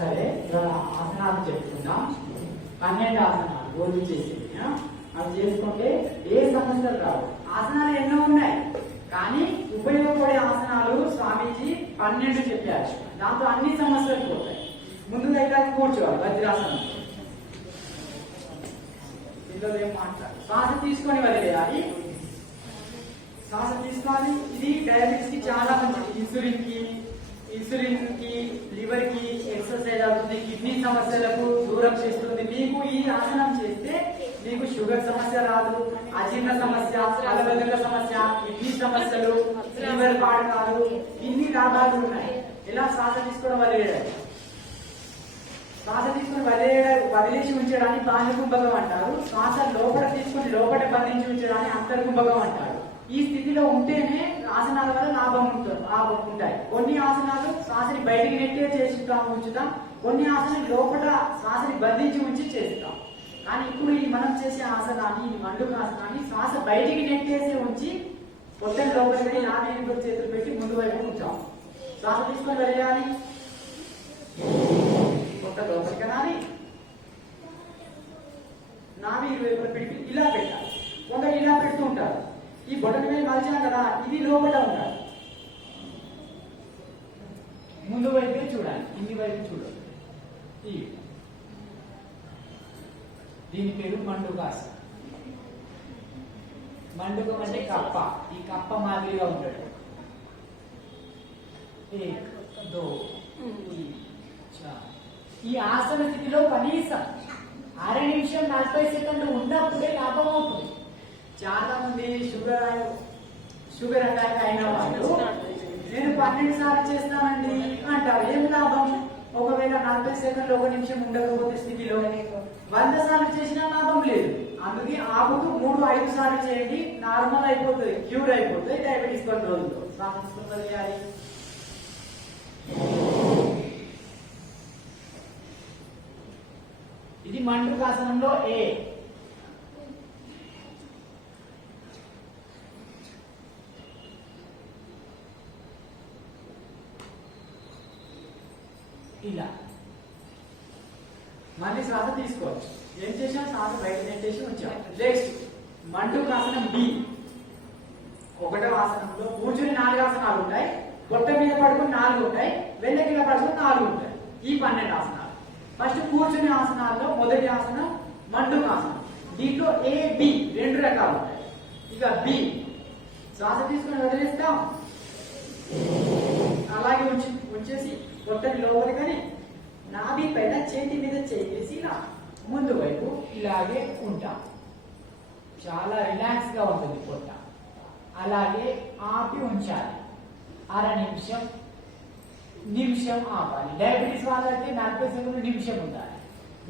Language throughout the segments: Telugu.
సరే ఇవాళ ఆసనాలు చెప్పుకుందాం. 12 ఆసనాలు రోజు చేసేది. అవి చేసుకుంటే ఏ సమస్యలు రావు. ఆసనాలు ఎన్నో ఉన్నాయి, కానీ ఉపయోగపడే ఆసనాలు స్వామీజీ 12 చెప్పారు. దాంతో అన్ని సమస్యలు పోతాయి. ముందుగా ఇక్కడ కూర్చోవాలి వజ్రాసనం. ఇందులో ఏం మాట్లాడు, శ్వాస తీసుకొని వదిలేయాలి. శ్వాస తీసుకోవాలి. ఇది డయాబెటిస్ కి చాలా మంచిది. ఇన్సులిన్ కి లివర్ కి ఎక్సర్సైజ్ అవుతుంది. కిడ్నీ సమస్యలకు దూరం చేస్తుంది. మీకు ఈ ఆసనం చేస్తే మీకు షుగర్ సమస్య రాదు, అజీర్ణ సమస్య, మలబద్ధక సమస్య, కిడ్నీ సమస్యలు, లివర్ పాడకాలు, ఇన్ని లాభాలు ఉన్నాయి. ఇలా శ్వాస తీసుకోవడం వదిలేయాలి. శ్వాస తీసుకుని వదిలేసి ఉంచడాన్ని బాహ్యకుంభకం అంటారు. శ్వాస లోపల తీసుకుని లోపల బంధించి ఉంచడాన్ని అంతర్కుంభకం అంటారు. ఈ స్థితిలో ఉంటేనే ఆసనాల వల్ల లాభం ఉంటాయి. కొన్ని ఆసనాలు శ్వాసని బయటికి నెట్టే చేస్తాం ఉంచుతాం, కొన్ని ఆసనాలు లోపల శ్వాసని బంధించి ఉంచి చేస్తాం. కానీ ఇప్పుడు ఈ మనం చేసే ఆసనాన్ని, ఈ మండుక ఆసనాన్ని శ్వాస బయటికి నెట్టేసి ఉంచి పొట్టని లోపలికి నాభి చేతులు పెట్టి ముందు వైపు ఉంచాం. శ్వాస తీసుకొని వెళ్ళాలి. పొట్ట లోపలికి రాని, నాభి ఇరువైపులు పెట్టి ఇలా పెట్టాలి. కొందరు ఇలా పెడుతూ ఉంటారు. ఈ బొటన మీద మలిచాం కదా, ఇది లోపల ఉండాలి. ముందు వైపే చూడాలి, ఇన్ని వైపు చూడాలి. దీని పేరు మండుకాసనం. మండుకం అంటే కప్ప. ఈ కప్ప మాదిరిగా ఉంటాడు. 1 2 3 4. ఈ ఆసన స్థితిలో కనీసం 6 నిమిషం 40 సెకండ్లు ఉన్నప్పుడే లాభం అవుతుంది. చాలా మంది షుగర్ అటాక్ అయిన వాళ్ళు నేను 12 సార్లు చేస్తానండి అంటారు. ఏం లాభం? ఒకవేళ 40 సెకండ్లు 1 నిమిషం ఉండకపోతే స్థితిలో 100 సార్లు చేసినా లాభం లేదు. అందుకే ఆపుతూ 3-5 సార్లు చేయండి. నార్మల్ అయిపోతుంది, క్యూర్ అయిపోతుంది. డయాబెటీస్ కంట్రోల్తో చేయాలి. ఇది మండుకాసనంలో ఏ. ఇలా మళ్ళీ శ్వాస తీసుకోవచ్చు. ఏం చేసాం? శ్వాస బయట నెట్టేసి ఉంచాం. నెక్స్ట్ మండుకాసనం బి. 1వ ఆసనంలో కూర్చుని 4 ఆసనాలు ఉంటాయి. పొట్ట మీద పడుకుని 4 ఉంటాయి. వెన్న కింద పడుకుని 4 ఉంటాయి. ఈ 12 ఆసనాలు. ఫస్ట్ కూర్చుని ఆసనాల్లో మొదటి ఆసనం మండుకాసనం. దీంట్లో ఏ బి 2 రకాలు ఉంటాయి. ఇక బి శ్వాస తీసుకుని వదిలేస్తాం. అలాగే ఉంచేసి పొట్టని లోపలికని నాభి పైన చేతి మీద చేసి ఇలా ముందు వైపు ఇలాగే ఉంటాం. చాలా రిలాక్స్ గా ఉంటుంది పొట్ట. అలాగే ఆపి ఉంచాలి. 1/2 నిమిషం ఆపాలి. డయాబెటీస్ వాళ్ళైతే 40 సెకండ్లు నిమిషం ఉండాలి.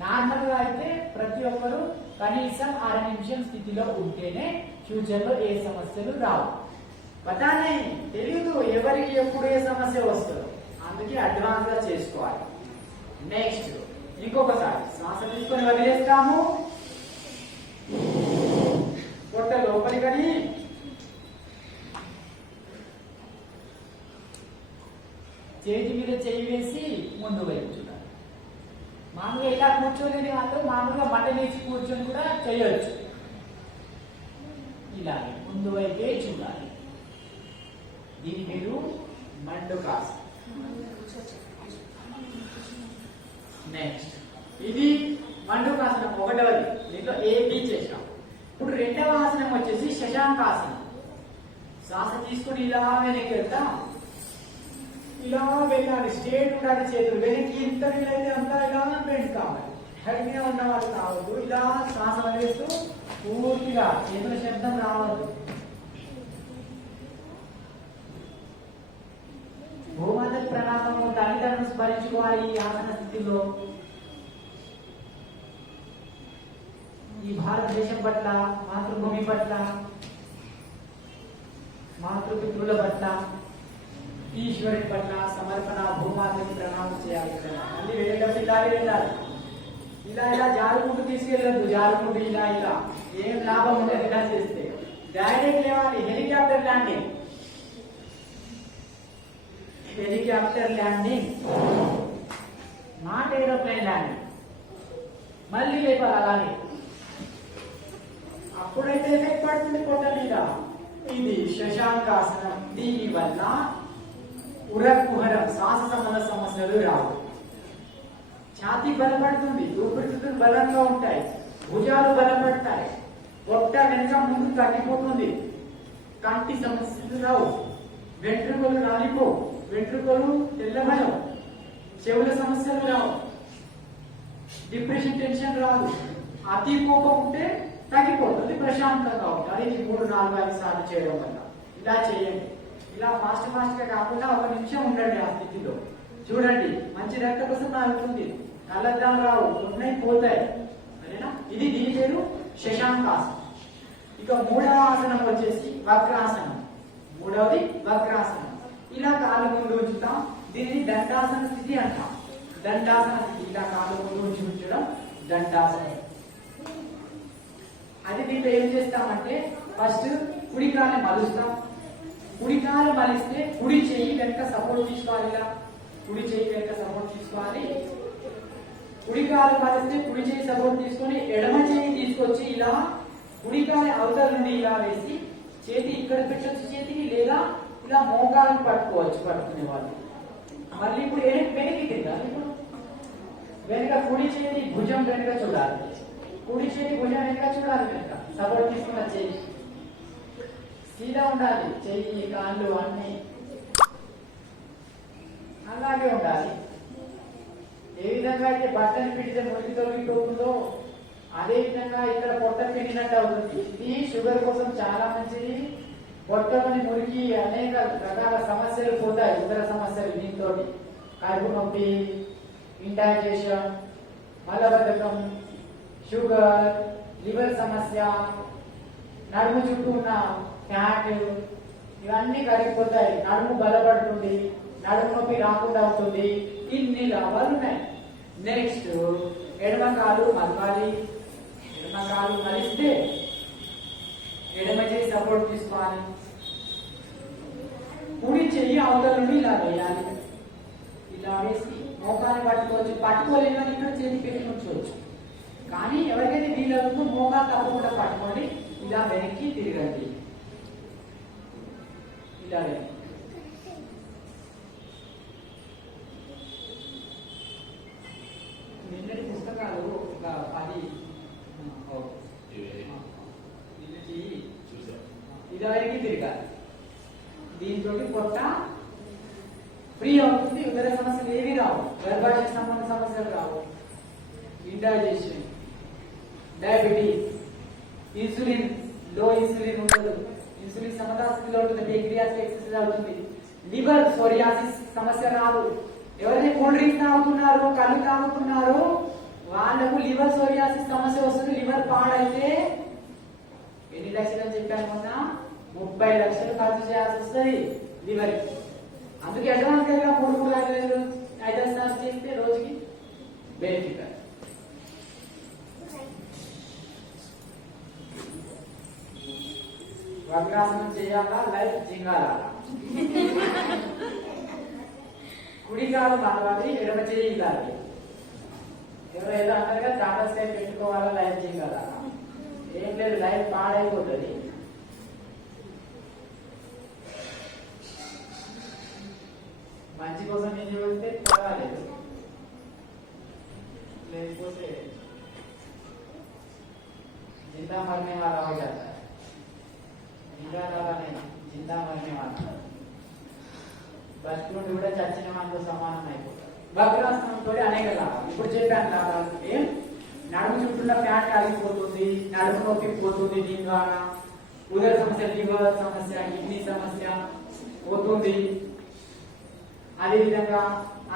నార్మల్ గా అయితే ప్రతి ఒక్కరు కనీసం 1/2 నిమిషం స్థితిలో ఉంటేనే ఫ్యూచర్ లో ఏ సమస్యలు రావు. పతానే తెలియదు ఎవరికి ఎప్పుడు ఏ సమస్య వస్తుందో. అందుకే అడ్వాన్స్ గా చేసుకోవాలి. నెక్స్ట్ ఇంకొకసారి శ్వాస తీసుకొని వదిలేస్తాము. పొట్ట లోపలికని చేతి మీద చేయి వేసి ముందు వైపు చూడాలి. మామూలుగా ఇలా కూర్చోలేని వాళ్ళు మామూలుగా మంటలేసి కూర్చొని కూడా చేయొచ్చు. ఇలాగే ముందు వైపే చూడాలి. దీని పేరు మండుకాసనం. నెక్స్ట్ ఇది మండుకాసనం 1వది. దీంట్లో ఏ బి చేసాం. ఇప్పుడు 2వ ఆసనం వచ్చేసి శశాంకాసనం. శ్వాస తీసుకుని ఇలా వెనక్కి వెళ్తాం. ఇలా వెళ్ళాలి. స్ట్రేట్ ఉండాలి. చేతులు వెనక్కి ఇంత వీలైతే అంతా ఇలా బెండ్ కావాలి. హెల్తీగా ఉన్న వాళ్ళు కావద్దు. ఇలా శ్వాస వదిలేస్తూ పూర్తిగా చేతుల శబ్దం రావద్దు. భూమాతకు ప్రణామము, తల్లిదండ్రులను స్మరించుకోవాలి. ఈ ఆసన స్థితిలో ఈ భారతదేశం పట్ల, మాతృభూమి పట్ల, మాతృపితృల పట్ల, ఈశ్వరుని పట్ల సమర్పణ. భూమాతకి ప్రణామం చేయాలి. మళ్ళీ వెళ్ళేటప్పుడు ఇలాగే వెళ్ళాలి. ఇలా జారుకుంటూ తీసుకెళ్ళద్దు. జారుకుంటూ ఇలా ఏం లాభం ఉండదు. ఇలా చేస్తే డైరెక్ట్ లేవాలి. Helicopter landing. Not aeroplane landing. మళ్ళీ లేపాలి అలానే, అప్పుడైతే ఎఫెక్ట్ పడుతుంది పొట్ట మీద. ఇది శశాంకాసనం. దీని వల్ల ఉరకుహరం శ్వాస సంబంధ సమస్యలు రావు. ఛాతీ బలపడుతుంది, ఊపిరితిత్తులు బలంగా ఉంటాయి, భుజాలు బలపడతాయి, పొట్ట వెనుక ముందు తగ్గిపోతుంది, కంటి సమస్యలు రావు, వెంట్రుకలు రాలిపోవు, వెంట్రుకలు తెల్లబడవు, చెవుల సమస్యలు రావు, డిప్రెషన్ టెన్షన్ రాదు, అతి కోపం ఉంటే తగ్గిపోతుంది, ప్రశాంతంగా ఉంటుంది. ఇది 3-4-5 సార్లు చేయడం వల్ల. ఇలా చేయండి. ఇలా ఫాస్ట్ గా కాకుండా 1 నిమిషం ఉండండి ఆ స్థితిలో. చూడండి, మంచి రక్త కోసం అవుతుంది, కళ్ళద్దాలు రావు, ఉన్నాయి పోతాయి. సరేనా? ఇది దీని పేరు శశాంకాసనం. ఇక 3వ ఆసనం వచ్చేసి వక్రాసనం. 3వది వక్రాసనం. ఇలా కాలు ముందు ఉంచుతాం. దీన్ని దండాసన స్థితి అంటాం. దండాసన స్థితి. ఇలా కాలు ముందు ఉంచడం దండాసనం. అది దీంట్లో ఏం చేస్తామంటే ఫస్ట్ కుడి కాలు మలుస్తాం. కుడి కాలు మలిస్తే కుడి చెయ్యి వెనక సపోర్ట్ తీసుకోవాలి. ఇలా కుడి చెయ్యి వెనక సపోర్ట్ తీసుకోవాలి. కుడి కాలు మలిస్తే కుడి చెయ్యి సపోర్ట్ తీసుకొని ఎడమ చెయ్యి తీసుకొచ్చి ఇలా కుడి కాలు అవతల నుండి ఇలా వేసి చేతి ఇక్కడ పెట్టచ్చు చేతికి, లేదా ఇలా మోకాలను పట్టుకోవచ్చు పట్టుకునే వాళ్ళు. మళ్ళీ ఇప్పుడు వెనక్కి తింటారు. ఇప్పుడు వెనక కుడి చేతి భుజం వెనక చూడాలి, కుడి చేతి భుజం వెనక చూడాలి, వెనక సపోర్ట్ తీసుకున్న చెయ్యి సీదా ఉండాలి, చెయ్యి కాళ్ళు అన్ని అలాగే ఉండాలి. ఏ విధంగా అయితే బట్టను పిండితే మురికి తొలగిపోతుందో అదే విధంగా ఇక్కడ పొట్ట పిండినట్టు అవుతుంది. ఇది షుగర్ కోసం చాలా మంచిది. పొట్టలోని మురికి అనేక రకాల సమస్యలు పోతాయి, ఉదర సమస్యలు దీంతో, కడుపు నొప్పి, ఇండైజెషన్, మలబద్ధకం, షుగర్, లివర్ సమస్య, నడుము చుట్టూ ఉన్న ఫ్యాట్ ఇవన్నీ కరిగిపోతాయి. నడుము బలపడుతుంది, నడుము నొప్పి రాకుండా ఉంటుంది. ఇన్ని లాభాలు ఉన్నాయి. నెక్స్ట్ ఎడమ కాలు మలపాలి. ఎడమ కాలు మలిస్తే ఎడమ చేయి సపోర్ట్ తీసుకోవాలి. కుడి చెయ్యి అవతల నుండి ఇలా వేయాలి. ఇలా వేసి మోకాన్ని పట్టుకోవచ్చు, పట్టుకోలేమని ఇక్కడ చేతి పెట్టి ఉంచవచ్చు. కానీ ఎవరికైతే వీలవుతుందో మోకా తప్పకుండా పట్టుకోండి. ఇలా వెనక్కి తిరగండి. ఇలా నిన్నటి పుస్తకాలు ఒక 10 ఇలా వెనక్కి తిరగాలి. దీంతో పొట్ట ఫ్రీ అవుతుంది. ఉదర సమస్యలు ఏవి రావు, గర్భాశయ సంబంధ సమస్యలు రావు, ఇండైజెషన్, డయాబెటీస్, ఇన్సులిన్ లో ఇన్సులిన్ ఉండదు, ఇన్సులిన్ సమతాస్థితిలో ఉంటుంది, పేంక్రియాస్ ఎక్సెస్ అవుతుంది, లివర్ సోరియాసిస్ సమస్య రాదు. ఎవరైతే కూల్ డ్రింక్స్ తాగుతున్నారో, కళ్ళు తాగుతున్నారో వాళ్ళకు లివర్ సోరియాసిస్ సమస్య వస్తుంది. లివర్ పాడైతే ఎన్ని లక్షలు అని చెప్పాను మొన్న, 30 లక్షలు ఖర్చు చేయాల్సి వస్తుంది లివర్. అందుకే అడ్వాన్స్ గా 3-5 సార్లు చేస్తే రోజుకి బెనిఫిట్. వక్రాసనం చేయాలా, లైఫ్ జింగాలా? కుడి కాలు మలవాలి, ఎడమ చేయి ఇల్లాలి. ఎవరైనా అంటారుగా టాటా స్కై పెట్టుకోవాలా, లైఫ్ జింగాలా? ఏం లేదు, లైఫ్ పాడైపోతుంది. మంచి కోసం ఏం చేస్తే పర్వాలేదు, లేకపోతే జిందా మరనే వాళ్ళ हो जाता है. జిందా జిందా మరనే వాళ్ళ బతుకుండి కూడా చచ్చిన వాళ్ళతో సమానం అయిపోతారు. వక్రాసనంతో అనేక లాభాలు ఇప్పుడు చెప్పాను. లాభాలు ఏం, నడుము చుట్టూ ఫ్యాట్ కరిగిపోతుంది, నడుము నొప్పి పోతుంది, దీని ద్వారా ఉదర సమస్య, లివర్ సమస్య, కిడ్నీ సమస్య పోతుంది. అదేవిధంగా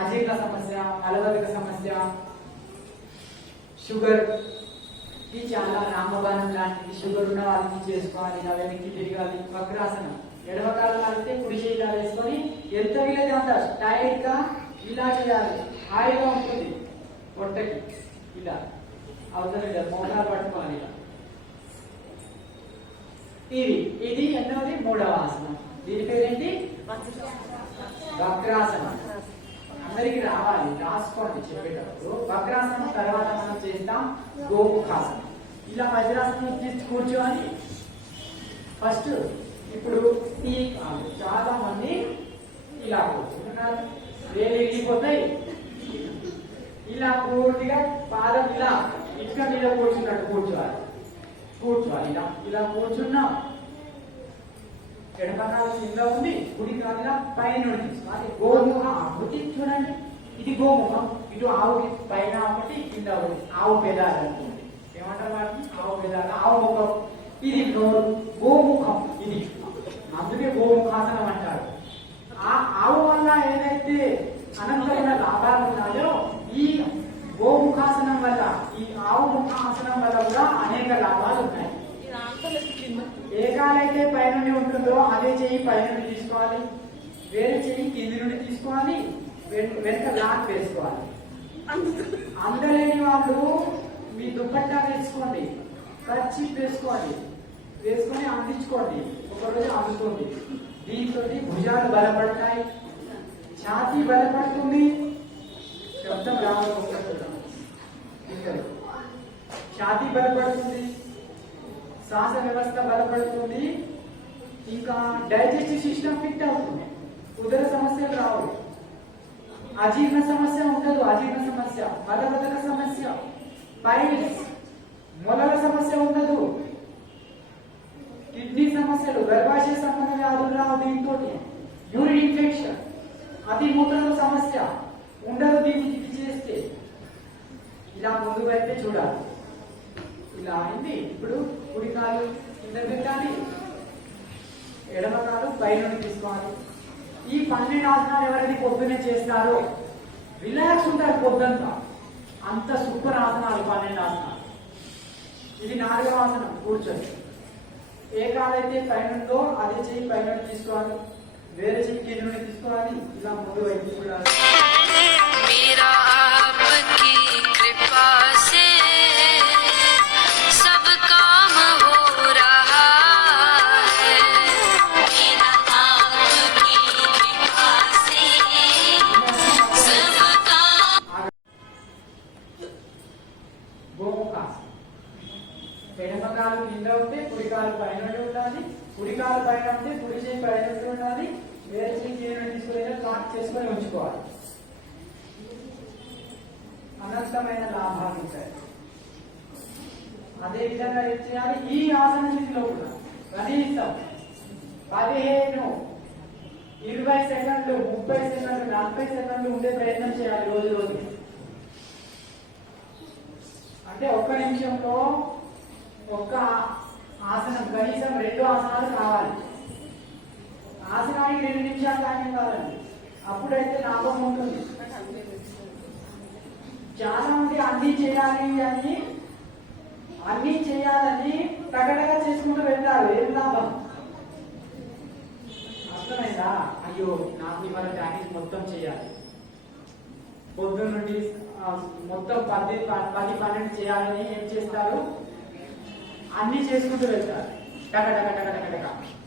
అజీర్ణ సమస్య, మలబద్ధక సమస్య, షుగర్ కి చాలా రామబాణం లాంటిది. షుగర్ ఉన్న వాళ్ళని చేసుకోవాలి. ఇలా వెనక్కి తిరగాలి. వక్రాసనం. ఎడమ కాలు కలిస్తే కుడి చేయి ఇలా వేసుకొని ఎంత వీలైతే అంత టైట్ గా ఇలా చేయాలి. హాయిగా ఉంటుంది పొట్టకి. ఇలా అవసరం మోకాలు పట్టుకోవాలి. ఇలా ఇది ఎన్నోది 3వ ఆసనం. దీని పేరేంటి? వక్రాసనం. అందరికి రావాలి, రాసుకోండి చెప్పేటప్పుడు. వక్రాసనం తర్వాత మనం చేస్తాం గోముఖాసనం. ఇలా వజ్రాసనం తీసి కూర్చోవాలి ఫస్ట్. ఇప్పుడు ఈ చాలా మంది ఇలా కూర్చుంటున్నారు, వేలు ఎగిరిపోతాయి. ఇలా పూర్తిగా పాదం ఇలా ఇటుక మీద కూర్చున్నట్టు కూర్చోవాలి. ఇలా ఇలా కూర్చున్నాం. ఎడమకాలు కింద ఉంది, కుడి కాలు పైన తీసుకోవాలి. గోముఖ ఆకృతి చూడండి, ఇది గోముఖం. ఇటు ఆవుకి పైన ఒకటి కింద ఒకటి, ఆవు పెదాలు అనుకోండి. ఏమంటారు వాటిని? ఆవు పెదాలు, ఆవు ముఖం. ఇది నోరు, గోముఖం. ఇది అందుకే గోముఖాసనం అంటారు. ఆ ఆవు వల్ల ఏదైతే అనంతమైన లాభాలు ఉన్నాయో ఈ గోముఖాసనం వల్ల, ఈ ఆవు ముఖాసనం వల్ల కూడా అనేక లాభాలు ఉన్నాయి. ఏ కాలైతే పైనుండి ఉంటుందో అదే చెయ్యి పైనుండి తీసుకోవాలి, వేరే చెయ్యి కింది నుండి తీసుకోవాలి, వెనక లాక్ వేసుకోవాలి. అందలేని వాళ్ళు మీ దుప్పట్టా వేసుకోండి, కర్చీఫ్ వేసుకోండి, వేసుకొని అందించుకోండి. ఒకరోజు అందుకోండి. దీంతో భుజాలు బలపడతాయి, ఛాతీ బలపడుతుంది. శబ్దం రావాలి, ఛాతీ బలపడుతుంది, శ్వాస వ్యవస్థ బలపడుతుంది, ఇంకా డైజెస్టివ్ సిస్టమ్ ఫిట్ అవుతుంది. ఉదర సమస్యలు రావు, అజీర్ణ సమస్య ఉండదు. అజీర్ణ సమస్య, మలబద్ధక సమస్య, పైల్స్, మొలల సమస్య ఉండదు. కిడ్నీ సమస్యలు, గర్భాశయ సంబంధ వ్యాధులు రావు దీంతో. యూరిన్ ఇన్ఫెక్షన్, అతిమూత్రం సమస్య ఉండదు దీన్ని చేస్తే. ఇలా ముందు అయితే చూడాలి. ఇలా అయింది. ఇప్పుడు కుడి కాలు కింద పెట్టాలి, ఎడమ కాలు పైన తీసుకోవాలి. ఈ 12 ఆసనాలు ఎవరైతే పొద్దునే చేస్తారో రిలాక్స్ ఉంటారు పొద్దుంతా. అంత సూపర్ ఆసనాలు 12 ఆసనాలు. ఇది 4వ ఆసనం, కూర్చొని. ఏ కాలైతే పైన ఉందో అదే చెయ్యి పైన తీసుకోవాలి, వేరే చెయ్యి కింద నుండి తీసుకోవాలి. ఇలా ముందు వైపు చూడాలి. ఎడమకాలు కింద ఉంటే కుడి కాలు పైన ఉండాలి, కుడి కాలు పైన ఉంటే కుడి చేయి పైన ఉండాలి, వేరే చేయి కింద తీసుకుని లాక్ చేసుకొని ఉంచుకోవాలి. అనంతమైన లాభాలు ఉంటాయి. అదే విధంగా ఏం చేయాలి? ఈ ఆసన స్థితిలో కూడా కనీసం 15, 20 సెకండ్లు, 30 సెకండ్లు, 40 సెకండ్లు ఉండే ప్రయత్నం చేయాలి రోజు. అంటే 1 నిమిషంలో ఒక్క ఆసనం, కనీసం 2 ఆసనాలు కావాలి. ఆసనానికి 2 నిమిషాలు కానీ కావాలండి, అప్పుడైతే లాభం ఉంటుంది. చాలా మంది అన్ని చేయాలని ప్రకటగా చేసుకుంటూ వెళ్తారు. ఏం లాభం? అర్థమైందా? అయ్యో నాకు ఇవాళ ప్రాక్టీస్ మొత్తం చేయాలి, పొద్దున్న నుండి మొత్తం 10-12 చేయాలని ఏం చేస్తారు? అన్ని చేసుకుంటూ వెళ్తారు, టక.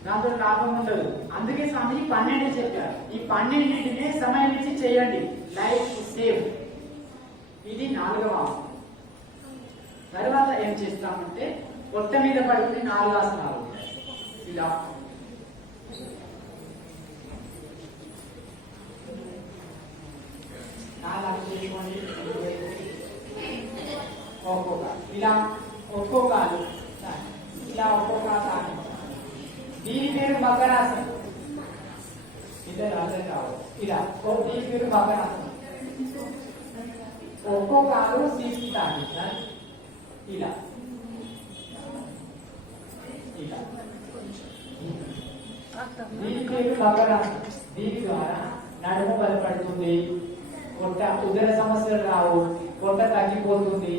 దాంతో లాభం ఉండదు. అందుకే స్వామి 12 చెప్పారు. ఈ 12 సమయం ఇచ్చి చేయండి, లైఫ్ సేవ్. ఇది 4వ ఆసనం. తర్వాత ఏం చేస్తామంటే పొట్ట మీద పడుకుని 4 ఆసనాలు ఉంటాయి. ఇలా చేసుకోండి. ఇలా ఒక్కొక్కరు దీని పేరు మకరాసనం. ఇద్దరు అర్థం కావాలి. ఇలా దీని పేరు మకరాసనం. ఒక్కొక్కరు తీస్తాను సార్. ఇలా దీని పేరు మకరాసనం. దీని ద్వారా నడుము బలపడుతుంది, ఉదర సమస్యలు రావు, పొట్ట తగ్గిపోతుంది,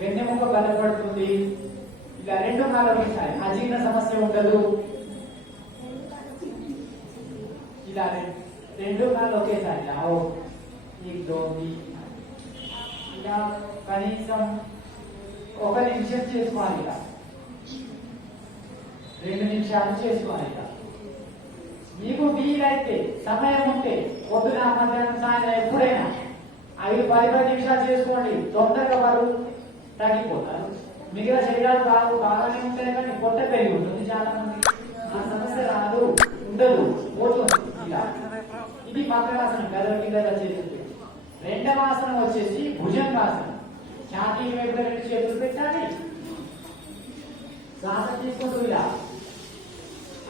వెన్నెముక బలపడుతుంది. ఇలా 2 కాలాలు ఉంటాయి, అజీర్ణ సమస్య ఉండదు. ఇలా 2 కాళ్ళు ఒకేసారి ఇలా కనీసం 1 నిమిషం చేసుకోవాలి, ఇలా 2 నిమిషాలు చేసుకోవాలి. ఇలా మీకు వీలైతే సమయం ఉంటే పొద్దున మధ్యాహ్నం సాయంత్రం ఎప్పుడైనా 5-10 నిమిషాలు చేసుకోండి, తొందరగా బరువు తగ్గిపోతారు. మిగతా శరీరాలు బాగానే ఉంటాయి కానీ పొట్ట పెరిగి ఉంటుంది. చాలా మంది ఆ సమస్య రాదు, ఉండదు, పోతుంది. ఇలా ఇది మకరాసనం, గదల కింద చేస్తుంది. రెండవ ఆసనం వచ్చేసి భుజంగాసనం. ఛాతీ వైపు 2 చేతులు పెట్టాలి, శ్వాస తీసుకుంటూ ఇలా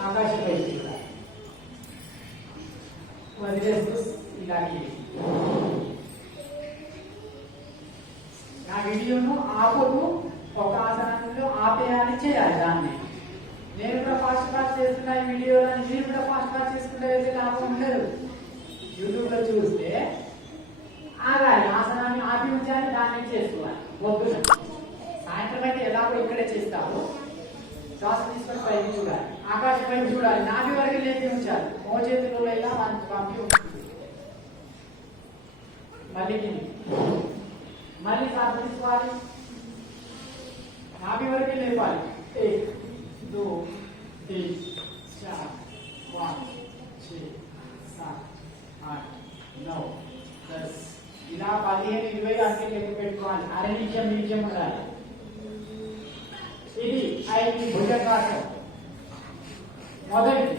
ఆకాశంపై వదిలేస్తూ ఇలా. నా వీడియోను ఆపుతూ ఒక ఆసనంలో ఆపేయాలి, చేయాలి దాన్ని. నేను కూడా ఫాస్ట్ చేస్తున్నా ఈ వీడియోలని, మీరు కూడా ఫాస్ట్ చేసుకుంటే అయితే లాభం ఉండదు. యూట్యూబ్ లో చూస్తే ఆగాలి, ఆసనాన్ని ఆపి ఉంచాలి, దాన్ని చేసుకోవాలి. పొద్దున సాయంత్రం అయితే ఎలాగో ఇక్కడే చేస్తావు. శ్వాస తీసుకొని పైకి చూడాలి, ఆకాశం పైకి చూడాలి, నాభి వరకు లేపి ఉంచాలి. మో చేతుల్లో ఇలా పంపి ఉంటుంది. మళ్ళీ మళ్ళీ శ్వాస తీసుకోవాలి, నాభి వరకు లేపాలి. 1 2 3 4 5 6 7 8 9 10 ఇలా 15-20 అంటే లెక్క పెట్టుకోవాలి. అర నిమిషం ఉండాలి. ఇది 5 భుజంగాసనం మొదటిది.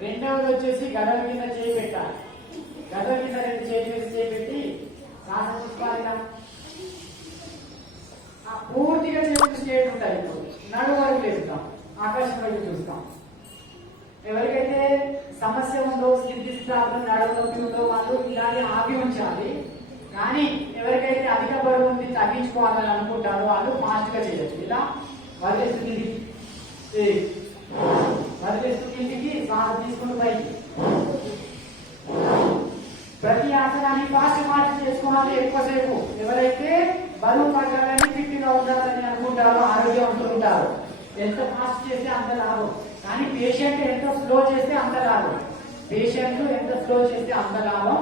రెండవది వచ్చేసి గదల కింద చేయి పెట్టాలి. గదల కింద 2 చేయి పెట్టి శ్వాస తీసుకోవాలి. పూర్తిగా చేతులు స్ట్రేట్ ఉంటాయి. ఇప్పుడు నడుము వరకు లేపుతాం, ఆకాశం వైపు చూస్తాం. ఎవరికైతే సమస్య ఉందో, స్థితిస్థాపన నడుము నొప్పి ఉందో వాళ్ళు ఇలాగే ఆపి ఉంచాలి. కానీ ఎవరికైతే అధిక బరువు ఉంది, తగ్గించుకోవాలని అనుకుంటారో వాళ్ళు ఫాస్ట్ గా చేయొచ్చు. ఇలా వదిలేస్తూ కిందికి శ్వాస తీసుకుని పైకి. ప్రతి ఆసనాన్ని ఫాస్ట్ చేసుకోవాలి ఎక్కువసేపు. ఎవరైతే బరువు తగ్గాలని, ఫిట్ గా ఉండాలని అనుకుంటారో, ఆరోగ్యవంతులు ఉంటారు, ఎంత ఫాస్ట్ చేస్తే అంత లాభం. కానీ పేషెంట్ ఎంత స్లో చేస్తే అంత లాభం.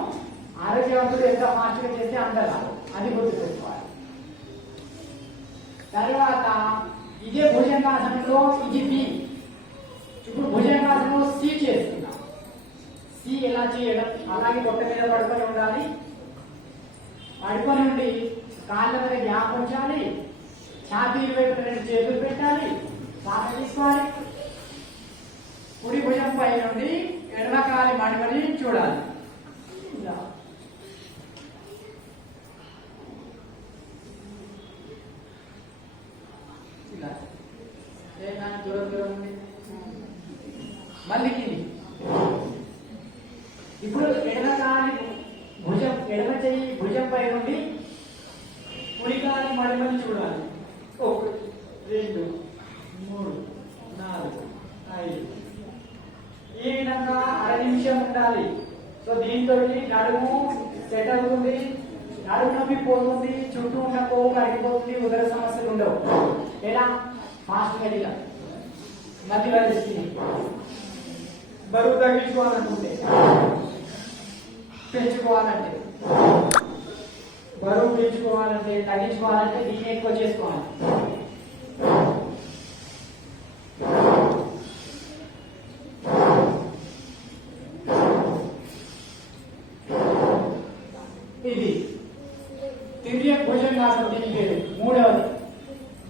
ఆరోగ్యవంతులు ఎంత ఫాస్ట్ గా చేస్తే అంత లాభం. అది గుర్తుపెట్టుకోవాలి. తర్వాత ఇదే భుజంగాసనంలో ఇది బి. ఇప్పుడు భుజంగాసనంలో సి చేస్తున్నాం. సి ఎలా చేయడం? అలాగే పొట్ట మీద పడుకొని ఉండాలి. పడుకొని ఉండి కాళ్ళ మీద గ్యాప్ ఉంచాలి. ఛాతీ వైపు 2 చేతులు పెట్టాలి, శ్వాస తీసుకోవాలి. కుడి భుజం పై నుండి ఎడమ కాలి మడిమని చూడాలి. ఇలా దూరం ఉంది. మళ్ళీ ఇప్పుడు ఎడమ చెయ్యి భుజం పై నుండి కుడి కాలి మడిమని చూడాలి. 1 2 3 4 5. ఈ విధంగా అర నిమిషం ఉండాలి. సో దీంతో నడుము సెట్ అవుతుంది, నడుము నొప్పి పోతుంది, చుట్టూ ఉన్న కొవ్వు కరిగిపోతుంది, ఉదర సమస్యలు ఉండవు. ఎలా ఫాస్ట్ గా మధ్య బరువు తగ్గించుకోవాలనుకుంటే, పెంచుకోవాలంటే, బరువు పెంచుకోవాలంటే, తగ్గించుకోవాలంటే దీన్ని ఎక్కువ చేసుకోవాలి. ఇది తిరిగే భుజంగాసనం. దీని పేరు మూడవది.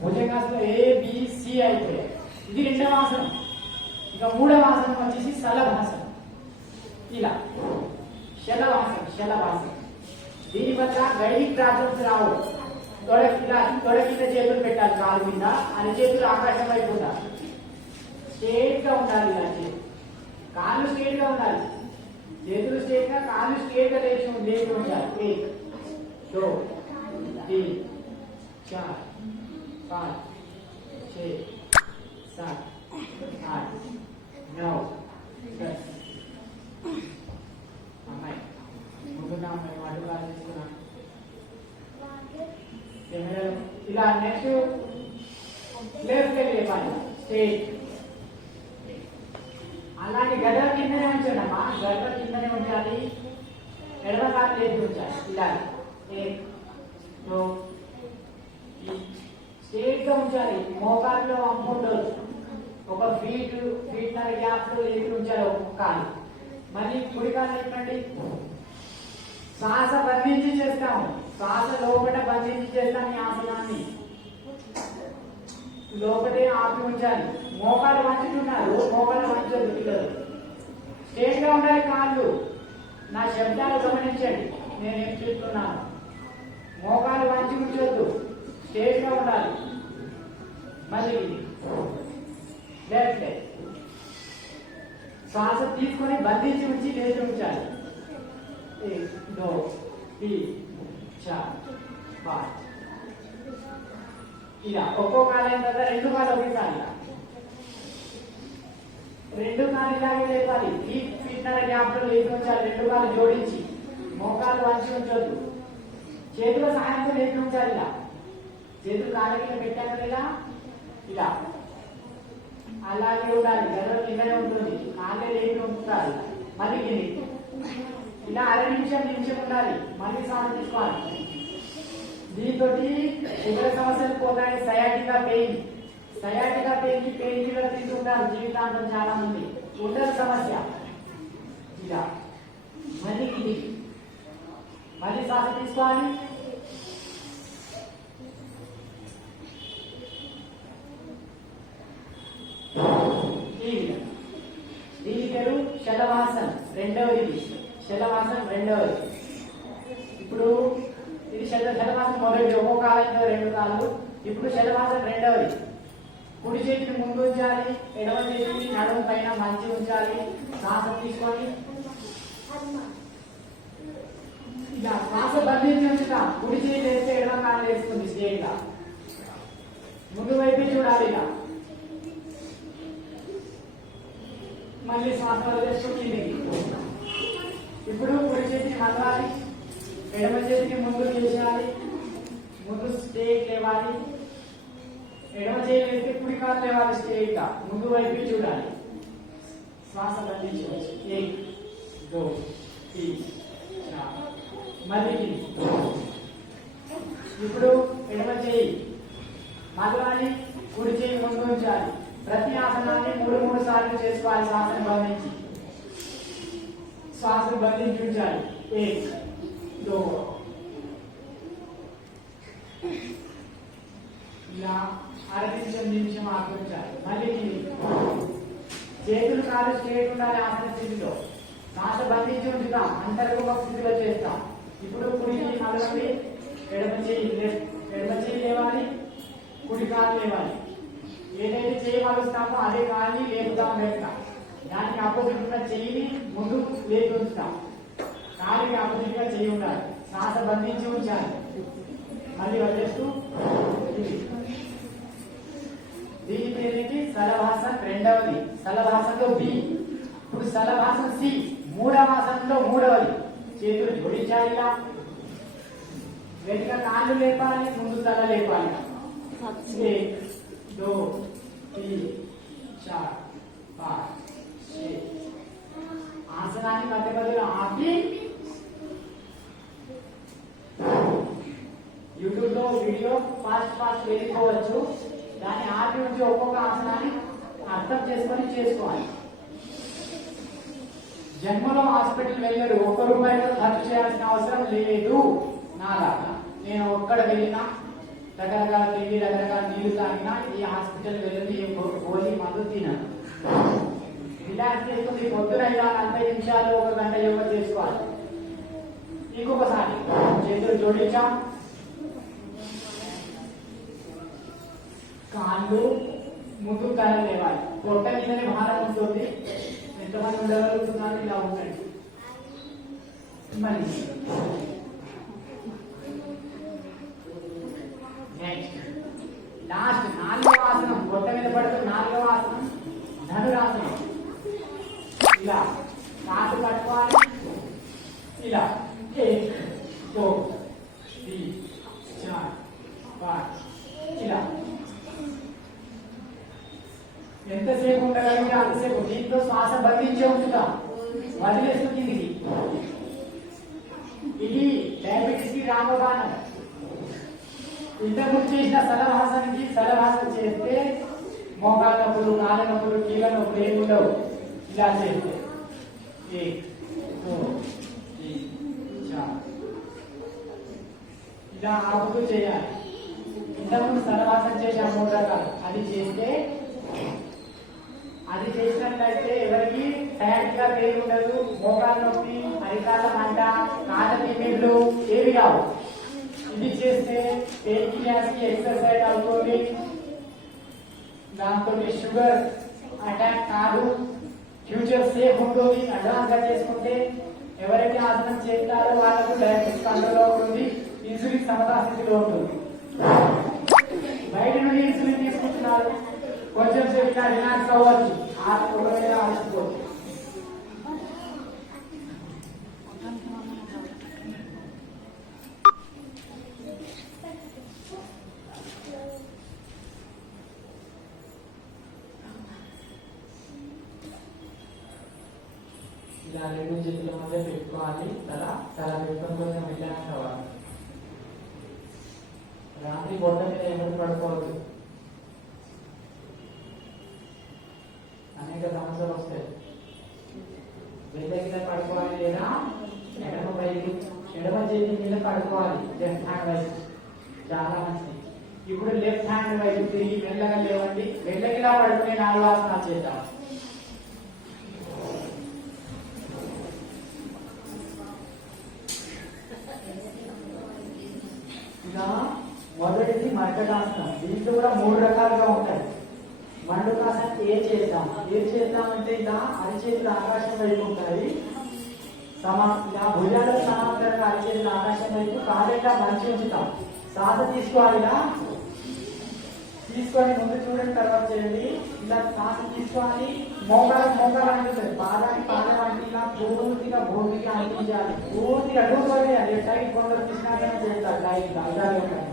భుజంగాసనం ABC అయిపోయాయి. ఇది రెండవ ఆసనం. ఇక మూడవ ఆసనం వచ్చేసి శలభాసనం. ఇలా శలభాసనం. దీని వల్ల గైనిక్ ప్రాబ్లమ్స్ రావు. తొడ కింద చేతులు పెట్టాలి, కాలు కింద. అని చేతులు ఆకాశం వైపు ఉండాలి, స్ట్రేట్ గా ఉండాలి. ఇలా కాళ్ళు స్ట్రేట్ గా ఉండాలి, చేతులు స్ట్రేట్ గా, కాళ్ళు స్ట్రేట్ గా లేచి ఉండాలి. 1 2 3 4 5 6 7 8 9 10. అమ్మాయి ముందున్న అమ్మాయి అడుగు తీసుకున్నాను. ఇలా నెక్స్ట్ లెఫ్ట్ లెగ్ లేపాలి, స్ట్రేట్. అలాంటి గడ్డల కిందనే ఉంచాడమ్మా, గడ్డల కిందనే ఉంచాలి. ఎడమ కాలు లేపి ఉంచాలి. ఇలా 1 2 స్ట్రేట్ గా ఉంచాలి. మోకాల్లో అమ్ముండదు. ఒక ఫీట్ గ్యాప్ లో లేపి ఉంచాలి ఒక కాలు. మళ్ళీ కుడికాలు చెప్పండి. శ్వాస బంధించి చేస్తాము. శ్వాస లోపల బంధించి చేస్తాం. ఈ ఆసనాన్ని లోపలే ఆపి ఉంచాలి. మోకాలు వంచుతున్నారు, మోకాలు వంచొద్దు పిల్లలు. స్ట్రేట్ గా ఉండాలి కాళ్ళు. నా శబ్దాలు గమనించండి, నేనేం చెప్తున్నాను. మోకాలు వంచి ఉంచొద్దు, స్ట్రేట్ గా ఉండాలి. మళ్ళీ లెఫ్ట్ లెగ్ శ్వాస తీసుకొని బంధించి ఉంచి లేచి ఉంచాలి. 1 2 3 4 5 ఇలా ఒక్కో కాలు అయిన తర్వాత రెండు కాళ్ళు ఒకేసారి రెండు కాలు ఇలాగే లేపాలి. ఫీట్నర గ్యాప్ లో లేచి ఉంచాలి. రెండు కాళ్ళు జోడించి మోకాలు వంచి ఉంచొద్దు. చేతుల సహాయంతో లేచి ఉంచాలి. ఇలా చేతులు కాళ్ళ కింద పెట్టాక ఇలా ఇలా అలాగే ఉండాలి. గర్వం కిందనే ఉంటుంది. కాళ్ళే లేపి ఉంచుతారు. మళ్ళీ ఇలా అర నిమిషం ఉండాలి. మళ్ళీ శ్వాస తీసుకోవాలి. దీంతో ఉదర సమస్యలు పోతాయి. సయాటికా పెయిన్ కి పెయిన్ కిల్లర్ తీసుకుంటారు జీవితాంతం చాలా మంది. ఉదర సమస్య ఇలా మళ్ళీ మళ్ళీ శ్వాస తీసుకోవాలి. దీని పేరు శలవాసన్ రెండవది. శలవాసన్ రెండవది. ఇప్పుడు ఇది శలవాసన్ మొదటి ఒక్కో కాలంలో రెండు కాళ్ళు. ఇప్పుడు శలవాసన్ రెండవది. కుడి చేతిని ముందు ఉంచాలి, ఎడమ చేతిని నడుము పైన మంచి ఉంచాలి. శ్వాస తీసుకొని ఇలా శ్వాస బంధించి ఉంచుతాం. కుడి చేతి వేస్తే ఎడమ కాళ్ళు వేస్తుంది స్ట్రేట్ గా. ముందు వైపు చూడాలి. ఇలా మళ్ళీ శ్వాస వదిలేసుకుంటుంది. ఇప్పుడు కుడి చేతిని మలవాలి, ఎడమ చేతిని ముందు తీసేయాలి. ముందు స్ట్రేట్ లేవాలి. ఎడమ చేయి వేస్తే కుడి కాలు లేవాలి స్ట్రేట్ గా. ముందు వైపు చూడాలి. శ్వాస బంధించవచ్చు. 1 2 3 4 మళ్ళీ ఇప్పుడు ఎడమ చేయి మలవాలి, కుడి చేయి ముందు ఉంచాలి. ప్రతి ఆసనాన్ని 3 సార్లు చేసుకోవాలి. శ్వాసను బంధించి శ్వాసను బంధించి ఉంచాలి. 1 2 ఇలా అర నిమిషం ఆపించాలి. మళ్ళీ చేతులు కాలు స్ట్రేట్ ఉండాలి. ఆసన స్థితిలో శ్వాస బంధించి ఉంచుతాం. అంతర్ముఖ స్థితిలో చేస్తాం. ఇప్పుడు కుడి చేయి మలవండి, ఎడమ చేయి లేవాలి, కుడి కాలు లేవాలి. ఏదైతే చేయి మలుస్తామో అదే కాల్ని లేపుతాం వెంట. దానికి ఆపోజిట్ ఉన్న చెయ్యిని ముందు లేపి ఉంచుతాం. కాలికి ఆపోజిట్ గా చెయ్యి ఉండాలి. శ్వాస బంధించి ఉంచాలి. మళ్ళీ వదిలేస్తూ దీని పేరేంటి? సలవాసన్ రెండవది. సలవాసంలో బి. ఇప్పుడు సలవాసన్ సి మూడవ ఆసనంలో మూడవది. చేతులు జోడించాలి. ఇలా వెనుక కాళ్ళు లేపాలి, ముందు తల లేపాలి. 1 2 3 4 5 6 ఆసనాన్ని మధ్య మధ్యలో ఆపి యూట్యూబ్ లో వీడియో ఫాస్ట్ వెళ్ళిపోవచ్చు. దాన్ని ఆపి నుంచి ఒక్కొక్క ఆసనాన్ని అర్థం చేసుకొని చేసుకోవాలి. జన్మలో హాస్పిటల్ వెళ్ళారు, ₹1 ఖర్చు చేయాల్సిన అవసరం లేదు. నాలాగా నేను ఒక్కడ వెళ్ళినా, రకరకాల తిండి, రకరకాల నీళ్లు తాగినా, ఈ హాస్పిటల్ వెళ్ళి గోళీ మందు తినను. రిలాక్స్ చేసుకుని పొద్దున 40 నిమిషాలు 1 గంట యోగా చేసుకోవాలి. ఇంకొకసారి చేతులు జోడించాం, కాళ్ళు ముందు తల లేవాలి. పొట్ట మీదనే భారం ఉంటుంది. ఎంతమంది ఉండగలుగుతున్నారు? ఇలా ఉండండి. మళ్ళీ నెక్స్ట్ లాస్ట్ 4వ ఆసనం. పొట్ట మీద పడుతున్న 4వ ఆసనం ధనురాసనం. ఇలా కాళ్ళు పట్టుకోవాలి. ఇలా 1 2 3 4 5 ఇలా ఎంతసేపు ఉండగలిగితే అంతసేపు. దీంట్లో శ్వాస బంధించే ఉంచుతాం, వదిలేస్తుంది. ఇది డయాబెటీస్ కి రామబాణం. ఇంతకుముందు చేసిన సలవాసన చేస్తే మోకాళ్ళ నొప్పులు, కాళ్ళ నొప్పులు, కీళ్ళ నొప్పులు ఏమి ఉండవు. ఇలా చేస్తే एक दो तीन चार ఇలా ఆపుతూ చేయాలి. ఇంతకుముందు సర్వాసనం చేసే 3 రకాలు అది చేస్తే అది చేసినట్లయితే ఎవరికి టైట్ గా పేరు ఉండదు, మోకాలు నొప్పి, అరికాల మంట, కాళ్ళ తిమ్మిళ్ళు ఏవి రావు. ఇది చేస్తే పెయిన్ కి ఎక్సర్సైజ్ అవుతుంది, దాంతో షుగర్ అటాక్ కాదు, ఫ్యూచర్ సేఫ్ ఉంటుంది. అడ్వాన్స్ గా చేసుకుంటే ఎవరైతే ఆసనం చేస్తారో వాళ్ళకు డయాబెటిస్ కంట్రోల్ అవుతుంది, ఇన్సులిన్ సమతా స్థితిలో ఉంటుంది. బయట నుండి ఇన్సులిన్ తీసుకుంటున్నారు, కొంచెం సేపు ఇలా రిలాక్స్ అవ్వచ్చు, ఆలోచించుకోవచ్చు. ఇలా 2 చేతుల మధ్య పెట్టుకోవాలి, తల పెట్టుకొని కొంచెం రిలాక్స్ అవ్వాలి. రాత్రి బొట్ట మీద ఎవరు పడుకోవద్దు, అనేక సమస్యలు వస్తాయి. బెడ్ మీద పడుకోవాలి లేదా ఎడమ చేతి మీద పడుకోవాలి, లెఫ్ట్ హ్యాండ్ వైపు చాలా మంచిది. ఇప్పుడు లెఫ్ట్ హ్యాండ్ వైపు తిరిగి మెల్లగా లేవండి, మెల్లగిలా పడుకునే 4 ఆసనాలు చేద్దాం. ఇలా మొదటిది మర్కటాసనం. దీంట్లో కూడా 3 రకాలుగా ఉంటాయి. మండుకాసనం ఏం చేద్దామంటే ఇలా అరిచేతులు ఆకాశం వైపు ఉంటాయి, ఇలా భుజాలకు సమాంతరంగా అరిచేతులు ఆకాశం వైపు, కాళ్ళ మంచి ఉంచుతాం. శ్వాస తీసుకోవాలిగా, తీసుకొని ముందు చూడండి, తర్వాత చేయండి. ఇలా శ్వాస తీసుకోవాలి, మోకాలు అంటుంది, పాదం అంటే ఇలా పూర్తిగా భూమికి అందించాలి, పూర్తిగా లూజ్ వదిలేయాలి. టైట్ కొందరు కృష్ణాగ్రహం చేస్తారు, టైట్ అలాగే ఉంటాయి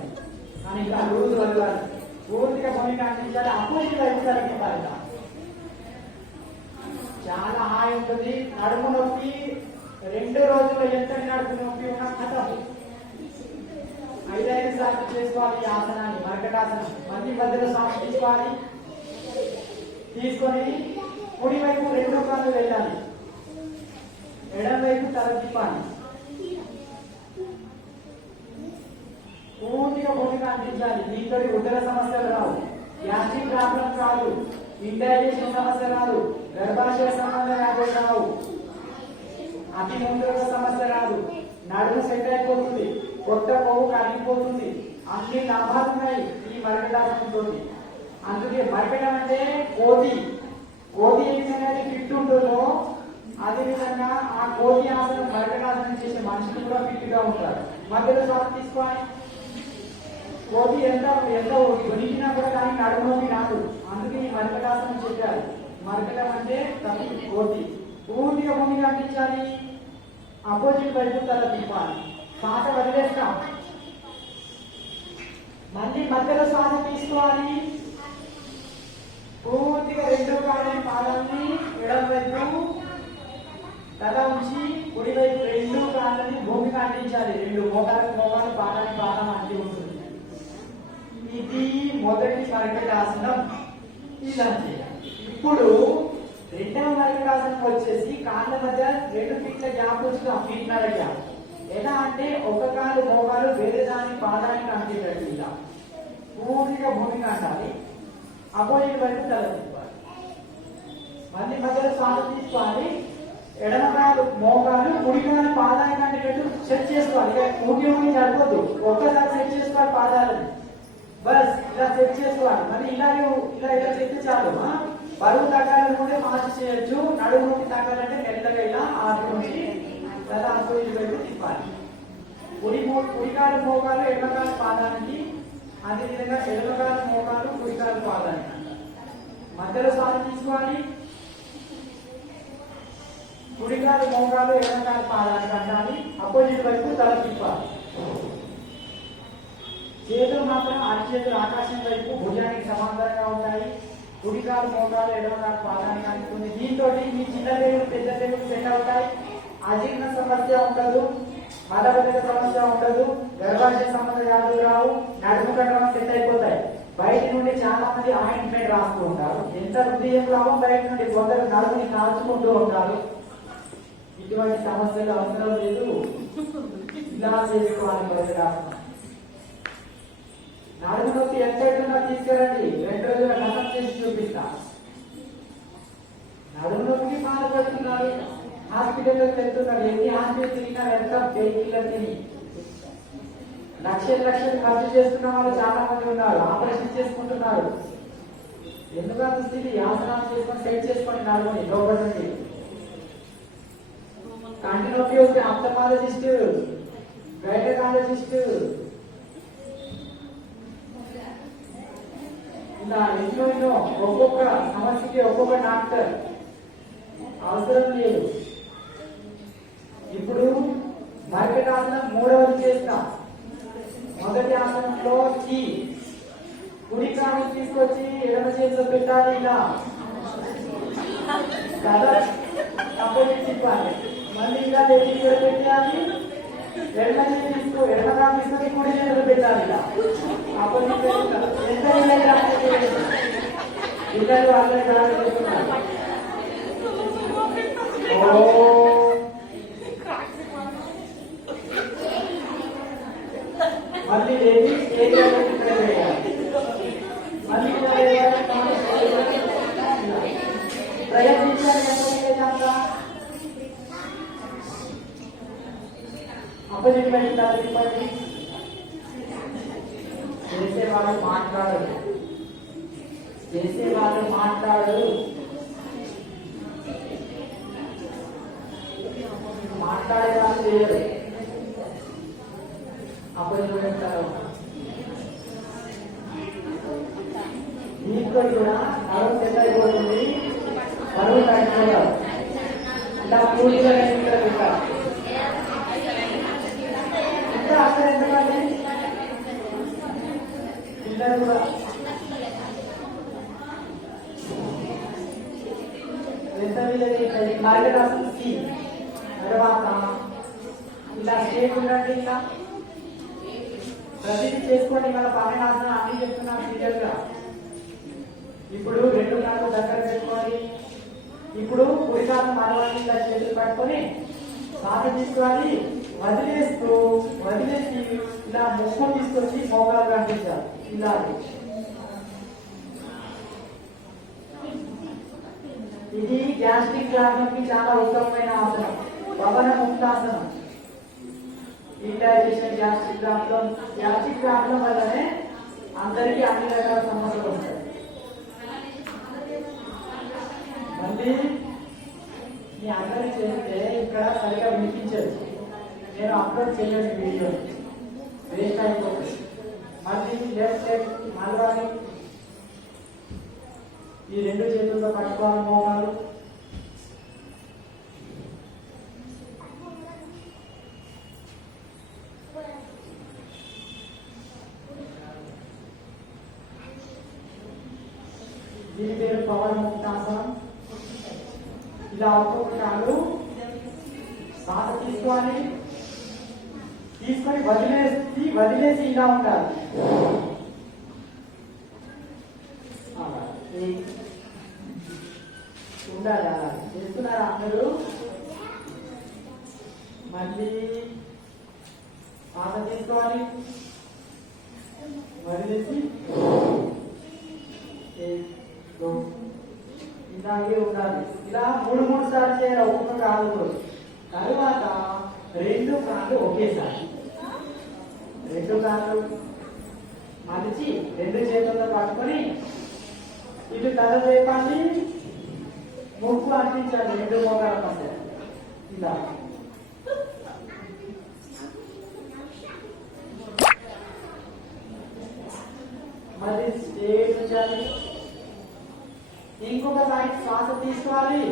కానీ ఇలా లూజ్ వదలాలి, పూర్తిగా భూమికి అందించాలి. అపోజిట్ వైపు జరుగుతారు. చాలా హాయి ఉంటుంది. నడుము నొప్పి 2 రోజుల్లో ఎంత నడుము నొప్పి ఉన్నా కథ 5 సార్లు చేసుకోవాలి ఈ ఆసనాన్ని, మర్కటాసనం. మళ్ళీ మధ్యలో శ్వాస తీసుకోవాలి, తీసుకొని కుడి వైపు 2 కాళ్ళు వెళ్ళాలి, ఎడం వైపు తల తిప్పాలి, పూర్తిగా భూమికి అందించాలి. దీంతో ఉదర సమస్యలు రావు, గ్యాస్ట్రిక్ ప్రాబ్లం రాదు, ఇండైజెషన్ సమస్య రాదు, గర్భాశయ సంబంధ వ్యాధులు రావు, అతి మూత్ర సమస్య రాదు, నడుము సెట్ అయిపోతుంది, పొట్ట కొవ్వు కరిగిపోతుంది. అన్ని లాభాలు ఉన్నాయి ఈ మర్కటాసనంతో. అందుకే మర్కటం అంటే కోతి ఏ విధంగా ఫిట్ ఉంటుందో అదే విధంగా ఆ కోతి ఆసనం మర్కటాసనం చేసే మనుషులు కూడా ఫిట్ గా ఉంటారు. మధ్యలో శ్వాస తీసుకోవాలి. కోతి ఎంత ఉనికినా కూడా కానీ నడుము నొప్పి రాదు, అందుకే ఈ మర్కటాసనం చెప్పారు. మర్కటం అంటే కోతి. పూర్తిగా భూమిగా అందించాలి, అపోజిట్ వైపు తల తిప్పాలి, శ్వాస వదిలేస్తాం. మళ్ళీ మధ్యలో శ్వాస తీసుకోవాలి, పూర్తిగా 2 కాళ్ళని పాదాలని ఎడమ వైపు తల ఉంచి కుడి వైపు 2 కాళ్ళని భూమికి అందించాలి. 2 మోకాలు పాదాన్ని పాదం అంటి ఉంటుంది. ఇది మొదటి మర్కటాసనం. ఇలా చేయాలి. ఇప్పుడు 2వ మర్కటాసనం వచ్చేసి కాళ్ళ మధ్య 2 ఫీట్ల గ్యాప్ వచ్చిన ఫీట్నర గ్యాప్. ఎలా అంటే ఒక కాలు మోకాలు వేరే దాని పాదానికి అంటేటట్టు ఇలా పూర్తిగా భూమికి అంటాలి, అపోజిట్ వైపు తల తిప్పాలి. మళ్ళీ మధ్యలో శ్వాస తీసుకోవాలి, ఎడమ కాలు మోకాలు కుడి కాలు పాదానికి అంటేటట్టు సెట్ చేసుకోవాలి. ఇక ఊగి జరగదు, ఒక్కసారి సెట్ చేసుకోవాలి పాదాలని, బస్ ఇలా సెట్ చేసుకోవాలి. మళ్ళీ ఇలా చెప్తే చాలు. బరువు తగ్గాలనుకుంటే ఫాస్ట్ చేయొచ్చు, నడుము నొప్పి తగ్గాలంటే మెల్లగా ఇలా ఆడుకుంటే తల అపోజిట్ వైపు తిప్పాలి. కుడికాలు మోకాలు ఎడమకాలు పాదానికి, అదేవిధంగా ఎడమకాలు మోకాలు కుడికాలు పాదానికి. మధ్యలో శ్వాస తీసుకోవాలి, కుడికాలు మోకాలు ఎడమకాలు పాదానికి అంటాలి, అపోజిట్ వైపు తల తిప్పాలి. చేతులు మాత్రం అరిచేతులు ఆకాశం వైపు భుజానికి సమాంతరంగా ఉంటాయి, కుడికాలు మోకాలు ఎడమకాలు పాదానికి అందుతుంది. దీంతో మీ చిన్న పేరు పెద్ద పేరు సెట్ అవుతాయి. అజీర్ణ సమస్య ఉండదు, మలబద్ధక సమస్య ఉండదు, గర్భాశయ సంబంధ వ్యాధులు రావు, నడుము కట్టడం సెట్ అయిపోతాయి. బయట నుండి చాలా మంది ఆయింట్మెంట్ రాస్తూ ఉంటారు, ఎంత హృదయం లాభం బయట నుండి కొందరు నడుముని కాల్చుకుంటూ ఉంటారు. ఇటువంటి సమస్యలు అవసరం లేదు. ఇలా చేసుకోవాలి వజ్రాసనం. నడుము నొప్పి ఎంతైతుందో తీసుకురండి, 2 రోజుల కథం చేసి చూపిస్తా. నడుము నొప్పికి బాధపడుతున్నారు, హాస్పిటల్లో వెళ్తున్నారు. ఎన్ని హాస్పిటల్ తిరిగినా ఎంత పెయిన్కిల్లర్ తిని లక్షలు ఖర్చు చేస్తున్న వాళ్ళు చాలా మంది ఉన్నారు. ఆపరేషన్ చేసుకుంటున్నారు. ఎందుకు స్థితి ఆసనాలు చేసుకొని సెట్ చేసుకొని నడుముని లోపల నుండి. కంటి నొప్పి వస్తే ఆప్థమాలజిస్ట్, గైనకాలజిస్ట్, ఇలా ఎన్నో ఒక్కొక్క సమస్యకి ఒక్కొక్క డాక్టర్ అవసరం లేదు. ఇప్పుడు మరకటి ఆసనం 3వది చేస్తాం. మొదటి ఆసనంలో కుడి కాలు తీసుకొచ్చి ఎడమ చేతిలో పెట్టాలి. ఇలా కదా కంప్లీట్ తిప్పాలి. మళ్ళీ ఇలా లేచి ఇక్కడ పెట్టాలి. ఎడమ కాలు తీసుకొని కుడి చేతిలో పెట్టాలి. ఇలా అపోజిట్ ఎంత ఇద్దరు అందరూ కాదు చేస్తున్నారు. మళ్ళీ లేచి ఇక్కడ వేయాలి. మళ్ళీ ప్రయత్నించాలి. అపోజిట్ పెట్టాలి. చేసేవాళ్ళు మాట్లాడరు, మాట్లాడేవాళ్ళు చేయరు. అపోజిట్ పెట్టారు. దీంట్లో కూడా నడుము సెట్ అయిపోతుంది, బరువు తగ్గిపోయారు. ఇలా పూర్తిగా పెట్టారు. ఇంకా అక్కడ ఎందుకంటే పిల్లలు కూడా మార్గరాసం తర్వాత ఇలా స్టేట్ ఉండండి. ఇలా ప్రతిదీ చేసుకోండి. మన పన్నెండు అన్ని చెప్తున్నాను క్లియర్ గా. ఇప్పుడు 2 కాళ్ళు దగ్గర పెట్టుకోండి. ఇప్పుడు కుడి కాళ్ళు మరవాన్ని ఇలా చేతులు పట్టుకొని శ్వాస తీసుకోవాలి. వదిలేసి ఇలా ముక్కు తీసుకొచ్చి మోకాలు కనిపించాలి. ఇలా ఇది గ్యాస్ట్రిక్ ప్రాబ్లం కి చాలా ఉత్తమమైన ఆసనం, పవన ముక్తాసనం. ఇండైజెషన్ గ్యాస్ట్రిక్ ప్రాబ్లం వల్లనే అందరికీ అన్ని రకాల సమస్యలు వస్తాయి. మళ్ళీ మీ అందరూ చేస్తే ఇక్కడ సరిగా వినిపించదు. నేను అప్లోడ్ చేయలేదు, వీడియో వేస్ట్ అయిపోతుంది. మళ్ళీ లెఫ్ట్ మళ్ళీ ఈ 2 చేతులతో పట్టుకోవాలి మోకాలు. దీని పేరు పవన్ ముక్తాసనం. ఇలా ఒక్కొక్క కాలు శ్వాస తీసుకొని వదిలేసి ఇలా ఉండాలి. ఉండాలి. అలా చేస్తున్నారా అందరూ? మళ్ళీ శ్వాస తీసుకోవాలి, వదిలేసి ఇలాగే ఉండాలి. ఇలా 3 సార్లు చేయాలి ఒక్కొక్క కాలుతో. తరువాత 2 కాళ్ళు ఒకేసారి 2 కాళ్ళు మలిచి 2 చేతులతో పట్టుకొని ఇటు తల వేపాలి, ముక్కు అంటించాలి 2 మోకాల మధ్య. ఇలా మళ్ళీ స్ట్రేట్ ఉంచాలి. ఇంకొక సైడ్ శ్వాస తీసుకోవాలి.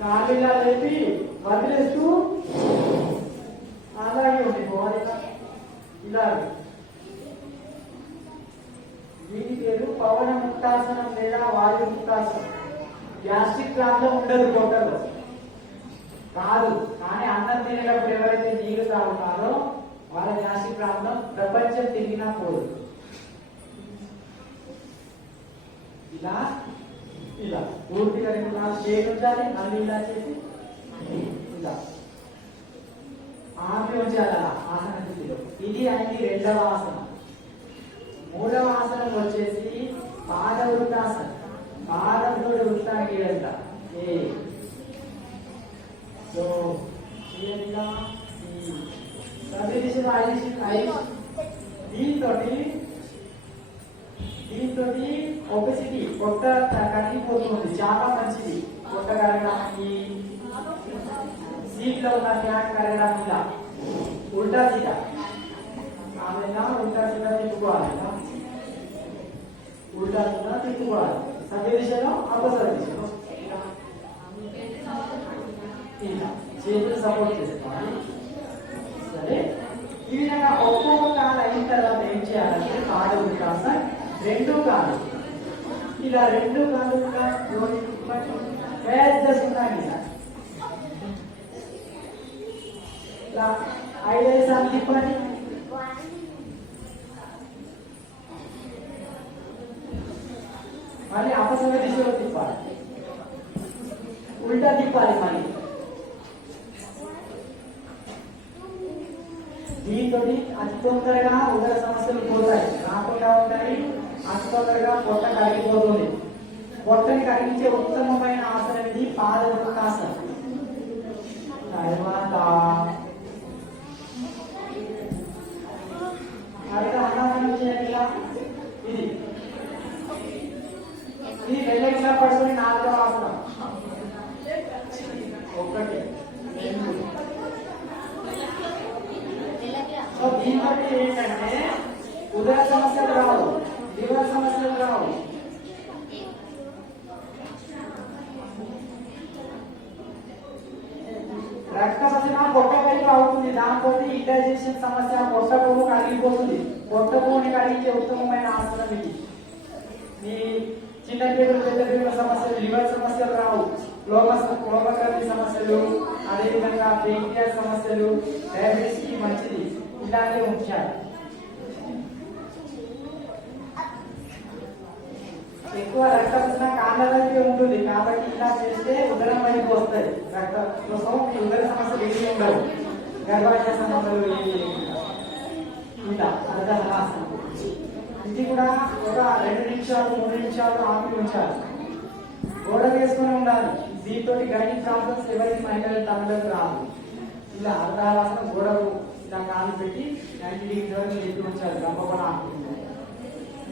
కాళ్ళు ఇలా లేపి వదిలేస్తూ అలాగే ఉండిపోవాలి. ఇలా దీని పేరు పవన ముక్తాసనం లేదా వాయు ముక్తాసనం. గ్యాస్ట్రిక్ ప్రాబ్లం ఉండదు పొట్టలో కాదు, కానీ అన్నం తినేటప్పుడు ఎవరైతే నీళ్లు తాగుతారో వాళ్ళ గ్యాస్ట్రిక్ ప్రాబ్లం ప్రపంచం తిరిగినా పోదు. ఇలా పూర్తిగా 2 స్టేట్ ఉండాలి. మళ్ళీ ఇలా చేసి ఇలా ఆపి ఉంచాలి అలా ఆసన స్థితిలో. ఇది అయింది రెండవ ఆసనం. మూడవ ఆసనం వచ్చేసి పాద వృత్తాసనం. పాదంతో వృత్తానికి వెళ్తా. ఏ సో సవ్య దిశలో దీంతో ఒబెసిటీ పొట్ట కరిగిపోతుంది. చాలా మంచిది పొట్ట కరగడానికి, సీట్లో ఉన్న ఫ్యాట్ కరగడానికి. ఇలా ఉల్టా సీదా ఉల్టా సీదా తిప్పుకోవాలి. ఉల్టా సీదా తిప్పుకోవాలి. సవ్య దిశలో అపసవ్య దిశలో ఇలా చేతులు సపోర్ట్ చేసుకోవాలి. సరే, ఈ విధంగా ఒక్కొక్క కాలు అయిన తర్వాత ఏం చేయాలంటే పాద వృత్తాసనం రెండు కాళ్ళు ఇలా రెండు కాళ్ళు పెద్ద సున్నాయి ఇలా 5 సార్లు తిప్పండి. మళ్ళీ అపసవ్య దిశలో తిప్పాలి. ఉల్టా తిప్పాలి. మళ్ళీ దీంతో అతి తొందరగా ఉదర సమస్యలు పోతాయి, రాకుండా ఉంటాయి. అతి తొందరగా పొట్ట కరిగిపోతుంది. పొట్టని కరిగించే ఉత్తమమైన ఆసనం ఇది పాద వృత్తాసనం. తర్వాత అన్నాసనం చేయాలి. ఇది ఇది వెళ్ళగా పడుతుంది. 4వ ఆసనం. 1 2 దీని బట్టి ఏంటంటే ఉదర సమస్యలు రావు, లివర్ సమస్యలు రావు. రక్త ప్రసరణ పొట్ట వైపు అవుతుంది. దాంతో ఇండైజెషన్ సమస్య, పొట్ట కొవ్వు కరిగిపోతుంది. పొట్ట కొవ్వుని కరిగించే ఉత్తమమైన ఆసనం ఇది. మీ చిన్న పేరు పెద్ద పేరు సమస్యలు, లివర్ సమస్యలు రావు. లోమగ్రంథి సమస్యలు, అదేవిధంగా ప్యాంక్రియాస్ సమస్యలు, డయాబెటీస్ కి మంచిది. ఇలాంటివి ఉంచాలి. ఎక్కువ రక్త ప్రసరణ కాండలకి ఉంటుంది కాబట్టి ఇలా చేస్తే ఉదరం వైపు వస్తుంది. రక్త కోసం ఈ ఉదర సమస్యలు ఏమి ఉండవు. గర్భాశయ సమస్యలు ఏమి ఇలా అర్ధహాసనం. ఇది కూడా ఒక 2 నిమిషాలు 3 నిమిషాలు ఆపి ఉంచాలి. గోడ వేసుకుని ఉండాలి. దీంతో గైనిక్ ప్రాబ్లమ్స్ ఎవరికి మహిళలు తమిళకు రాదు. ఇలా అర్ధహాసనం గోడకు ఇలా కాలు పెట్టి 90 డిగ్రీ వరకు ఎత్తి ఉంచాలి. గంపపడ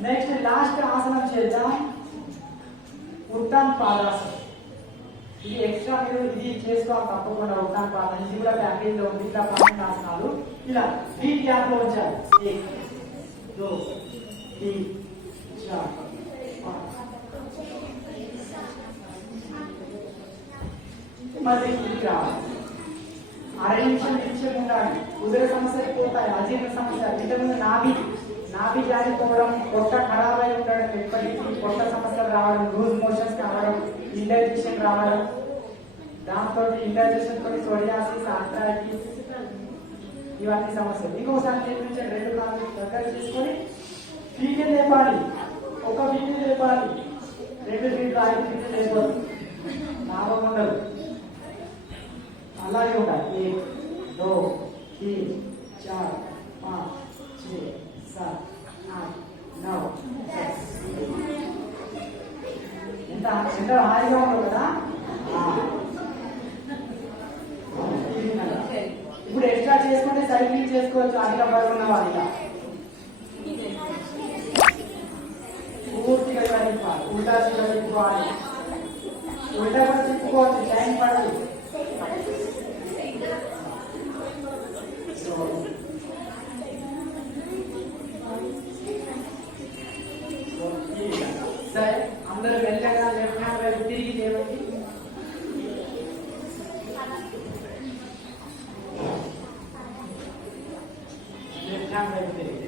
నెక్స్ట్ లాస్ట్ ఆసనం చేద్దాం, ఉత్తాన్ పాదాసనం. ఇది ఎక్స్ట్రా మీరు ఇది చేసుకోవాలి తప్పకుండా. ఉత్తాన్ పాదాసనం ఇది కూడా ప్యాకేజ్ లో ఉంది. ఇట్లా 12 ఆసనాలు ఇలా బీట్ గ్యాప్ లో ఉంచాలి. 1 2 3 4 మళ్ళీ ఇది రావాలి. 1/2 నిమిషం ఉండాలి. ఉదర సమస్యలు పోతాయి. అజీర్ణ సమస్య, ఇంతకుముందు నాభి జారిపోవడం, పొట్ట ఖరాబ్ అయి ఉండడం, ఎప్పటికీ పొట్ట సమస్యలు రావడం, లూజ్ మోషన్స్ కావడం, ఇండైజెషన్ రావడం, దాంతో ఇండైజెషన్ తోటి సోరియాసిస్, ఆర్థరైటిస్ ఇవన్నీ సమస్యలు. ఇంకోసారి చేయించండి. 2 కాళ్ళు దగ్గర చేసుకొని ఫీట్ లేపాలి. ఒక ఫీట్ లేపాలి. 2 ఫీట్లు 5 ఫీట్లు లేపాలి. లాభం ఉండదు. అలాగే ఉండాలి. 1 2 3 4 5 6 7 8 9 10. ఎంత హాయిగా ఉండవు కదా. ఇప్పుడు ఎక్స్ట్రా చేసుకుంటే సైక్లింగ్ చేసుకోవచ్చు. అధిక బరువున్న వాళ్ళ పూర్తిగా తిప్పాలి. ఉల్టా సీదా తిప్పుకోవాలి. ఉల్టా కూడా తిప్పుకోవచ్చు, టైం పడదు. సరే, అందరూ వెళ్ళగా లెఫ్ట్ హ్యాండ్ వైపు తిరిగి చేయండి. లెఫ్ట్ హ్యాండ్ వైపు తిరిగి